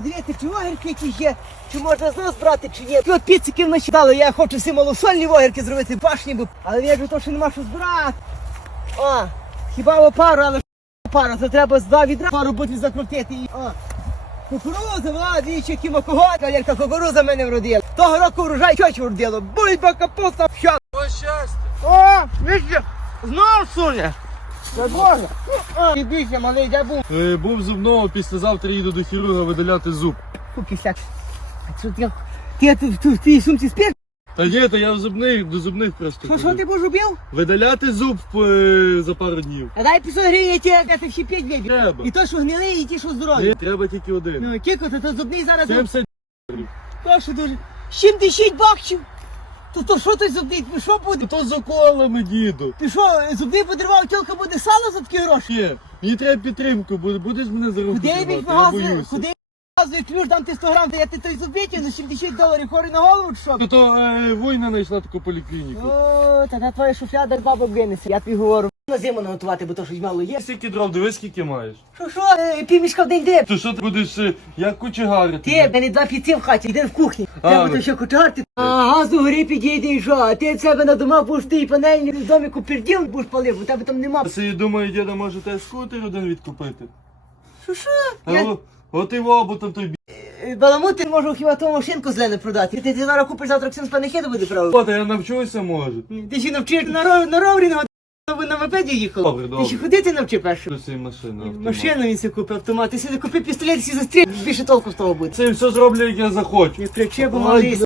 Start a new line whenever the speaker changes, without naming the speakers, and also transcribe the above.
подивити, чи огірки якісь є, чи можна з нас брати, чи ні. От піциків насідали, я хочу всі малосольні огірки зробити, пашні, бо... але я ж то, що нема що збирати. О, хіба опару, але що опару, то треба з два відра пару бути закрутити. І, о. Кукуруза, вона, двічі кімокоготка, яка кукуруза мене вродила. Того року врожай чочу вродило, бульба, капуста, що?
О, щастя!
О, віщо, знов суне. О, малий, де був.
Е, був зубного, післязавтра їду до хірурга видаляти зуб.
Куки сяк. А що ти? Ти в тій сумці спиш?
Та ні, то я в зубних, до зубних просто.
Що, що
ходив.
ти робив?
Видаляти зуб е, за пару днів.
А дай 500 гривень, я тебе я тебе всі п'ять виб'ю.
Треба.
І то, що гнилий, і ті, що здорові.
Ні, треба тільки один.
Ну, кіко, то, то зубний зараз.
70
То, що дуже. 70 баксів. То, то що той зубний? Ти що буде?
то з околами, діду.
Ти що, зубний подривав, тілка буде сало за такі гроші?
Ні, мені треба підтримку, бу- будеш мене за руку
Куди я
тримати,
міг
я
магазин?
боюся.
Куди я магазин ключ, дам ти 100 грам, та я ти той зубний на 70 доларів, хорий на голову, чи що?
То, то е, війна знайшла таку поліклініку.
О, та на твоя шуфляда баба винесе. Я тобі говорю. На зиму наготувати, бо то щось мало є.
Скільки дров, дивись, скільки маєш.
Що, що? Е, Півмішка в день де?
То що ти будеш е, як кучегарити?
Ти, в мене два піці в хаті, один в кухні.
А,
Треба
ну.
то ще кучарти. А газу горі підійде і що? А ти в себе на дома будеш ти і панельні в доміку перділ будеш палив, бо тебе там нема.
Я собі думаю, діда може тебе скутер один відкупити.
Що, що?
А
Я-
От і вобу там той бі.
Е, Баламути можу хіба ту машинку зелену продати. Ти, ти зараз купиш завтра Ксен з панихиду буде правити.
От, а я навчуся може.
Ти ще навчиш на, ров, на роврі на, на, мопеді їхав.
Добре,
Ти ще ходити навчи першу.
Це машина. автомат.
Машину він себе купив автомат. Ти сюди купи пістолет, всі застріль. Більше толку з того буде.
Це все зроблю, як я захочу.
Не кричи, бо малий